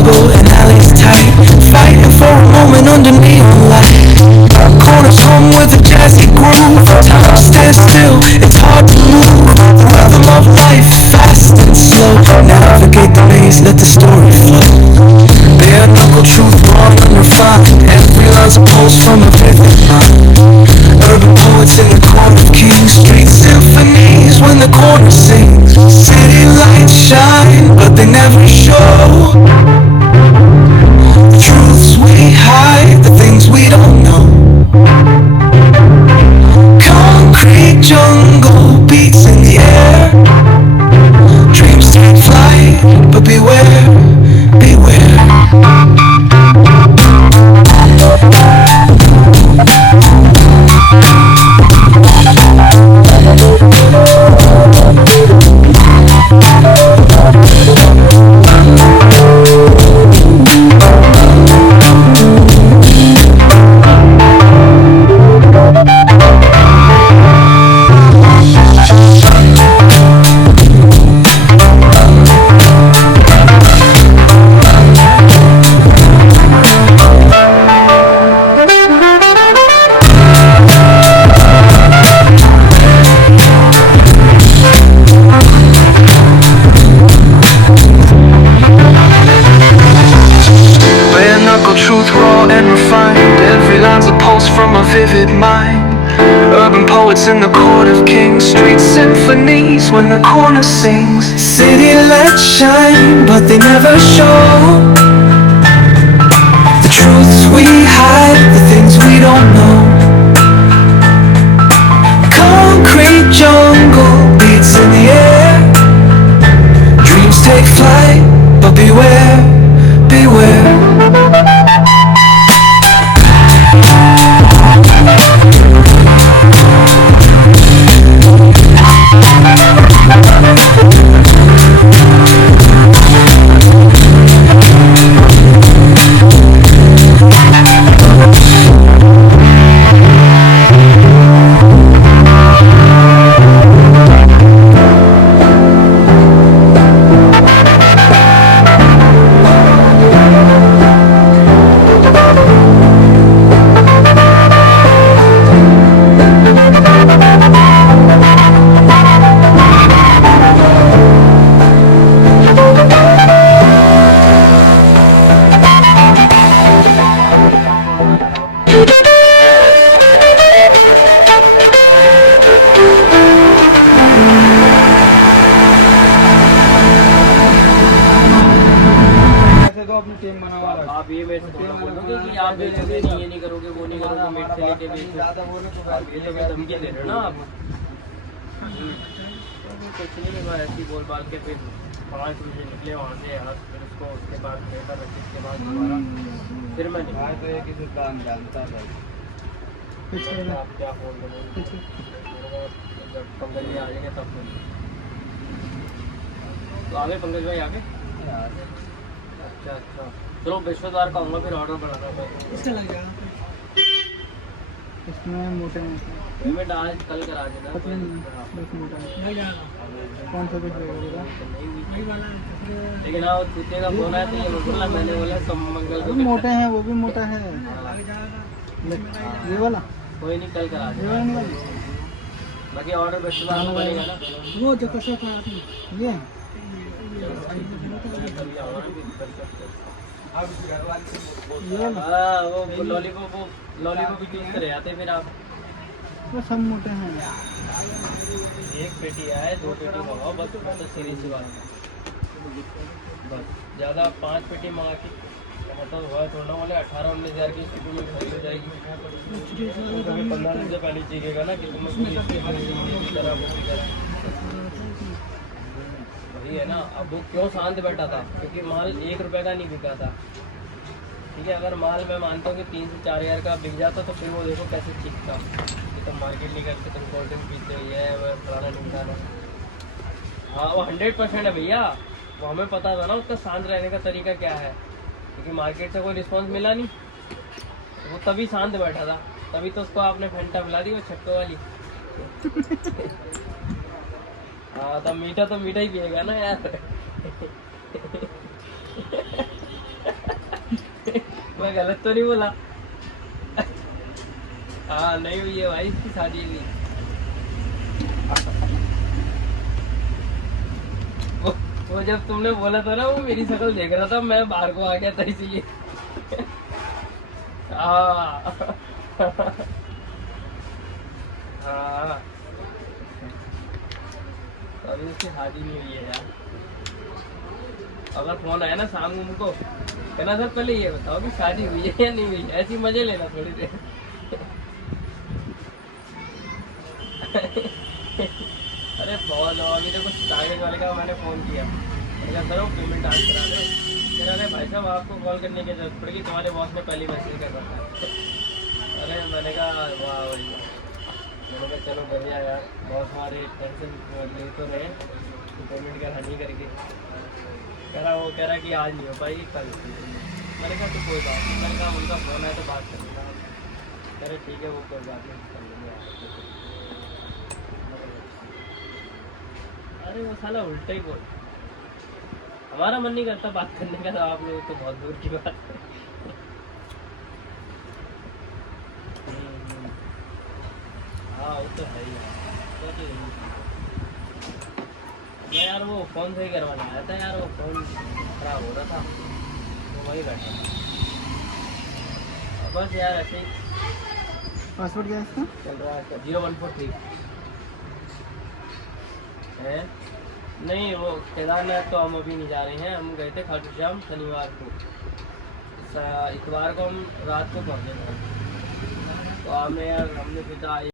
struggle and alleys tight, fighting for a moment under neon light. Corners hum with a jazzy groove. Time stands still, it's hard to move. The rhythm of life, fast and slow. Navigate the maze, let the story flow. Bare knuckle truth, raw and unrefined. Every line's a pulse from a vivid mind. Urban poets in the court of kings. Street symphonies when the corner sings. City lights shine, but they never show. The truths we hide, the things we don't know. Concrete jungle beats in the air. Dreams take flight, but beware, beware. Vivid mind. Urban poets in the court of kings. Street symphonies when the corner sings. City lights shine, but they never show. The truths we hide, the things we don't know. Concrete jungle beats in the air. Dreams take flight, but beware, beware. आप ये मेरे से थोड़ा बोलोगे कि आप बेचोगे नहीं, ये नहीं करोगे, वो नहीं करोगे, मेरे से लेके बेचो। ये तो मैं धमकी दे रहे हो ना आप। कुछ नहीं, मैं ऐसी बोल बाल के फिर 5 बजे निकले वहाँ से, फिर उसको उसके बाद लेकर रखे, उसके बाद दोबारा फिर मैं निकला। तो ये किसी काम जानता है आप क्या फोन करोगे, जब पंकज जी आ जाएंगे तब तो आगे पंकज भाई आगे। अच्छा अच्छा, चलो विश्वद्वार का आऊँगा, फिर ऑर्डर बनाना था। इसका लग जाएगा, इसमें मोटे पेमेंट आज कल करा देना। बस मोटा लग जाएगा। कौन सा कुछ लगेगा लेकिन हाँ जूते का बोला है तो ये बोला, मैंने बोला सब मंगल को मोटे हैं, वो भी मोटा है ये वाला। कोई नहीं, कल करा देना। बाकी ऑर्डर विश्वद्वार में बनेगा ना, वो जो कैसे था ये वो लॉलीपॉप भी चूज करे आते फिर आप। वो सब मोटे हैं। एक पेटी आए, 2 पेटी मंगाओ बस, सीरीज की बात बस। ज़्यादा 5 पेटी मंगा के मतलब हुआ थोड़ा, बोले 18-19 हज़ार की स्कूटी में खरीद हो जाएगी। 15 दिन से पहले चीखेगा ना कि तुम्हें है ना। अब वो क्यों शांत बैठा था, क्योंकि माल 1 रुपये का नहीं बिका था। ठीक है, अगर माल मैं मानता हूँ कि 3 से 4 हज़ार का बिक जाता तो फिर वो देखो कैसे चीखता कि तुम मार्केट नहीं करते, तुम कोल्ड ड्रिंक पीते, ये वो फलाना ढूंढाना। हाँ वो 100% है भैया, वो हमें पता था ना उसका शांत रहने का तरीका क्या है, क्योंकि मार्केट से कोई रिस्पॉन्स मिला नहीं, तो वो तभी शांत बैठा था। तभी तो उसको आपने फेंटा पिला दी वो छक्के वाली। हाँ तो मीठा ही पिएगा ना यार। मैं गलत तो नहीं बोला? हाँ नहीं हुई है भाई इसकी शादी भी। वो जब तुमने बोला था ना, वो मेरी शक्ल देख रहा था, मैं बाहर को आ गया था इसीलिए। हाँ हाँ, अभी उसकी शादी नहीं हुई है यार। अगर फोन आया ना शाम को उनको कहना, सर पहले ये बताओ कि शादी हुई है या नहीं हुई है, ऐसी मजे लेना थोड़ी देर। अरे बहुत अभी तो कुछ कागज वाले का मैंने फ़ोन किया, मैंने कहा सर वो पेमेंट आज करा दे। कह रहे भाई साहब आपको कॉल करने की जरूरत पड़ेगी, तुम्हारे बॉस ने पहले मैसेज कर रखा है। अरे मैंने कहा वाह वही, मैंने कहा चलो बढ़िया यार, बॉस हमारे टेंशन ले तो रहे तो पेमेंट का नहीं करके। कह रहा कि आज नहीं हो पाएगी कल। मैंने कहा तो कोई बात नहीं, मैंने कहा उनका फ़ोन है तो बात कर लेना। कह रहे ठीक है वो कोई बात नहीं कर लेंगे। अरे वो साला उल्टा ही बोल, हमारा मन नहीं करता बात करने का, तो आप लोग तो बहुत दूर की बात है। हाँ वो तो है ही यार, मैं यार वो फ़ोन सही करवाने आया था यार, वो फ़ोन खराब हो रहा था तो वही बैठा था बस यार ऐसे ही। पासवर्ड क्या है इसका? चल रहा है 0143 है। नहीं वो केदारनाथ तो हम अभी नहीं जा रहे हैं, हम गए थे खाटू श्याम शनिवार को, इतवार को हम रात को पहुँचे थे। तो हमने सोचा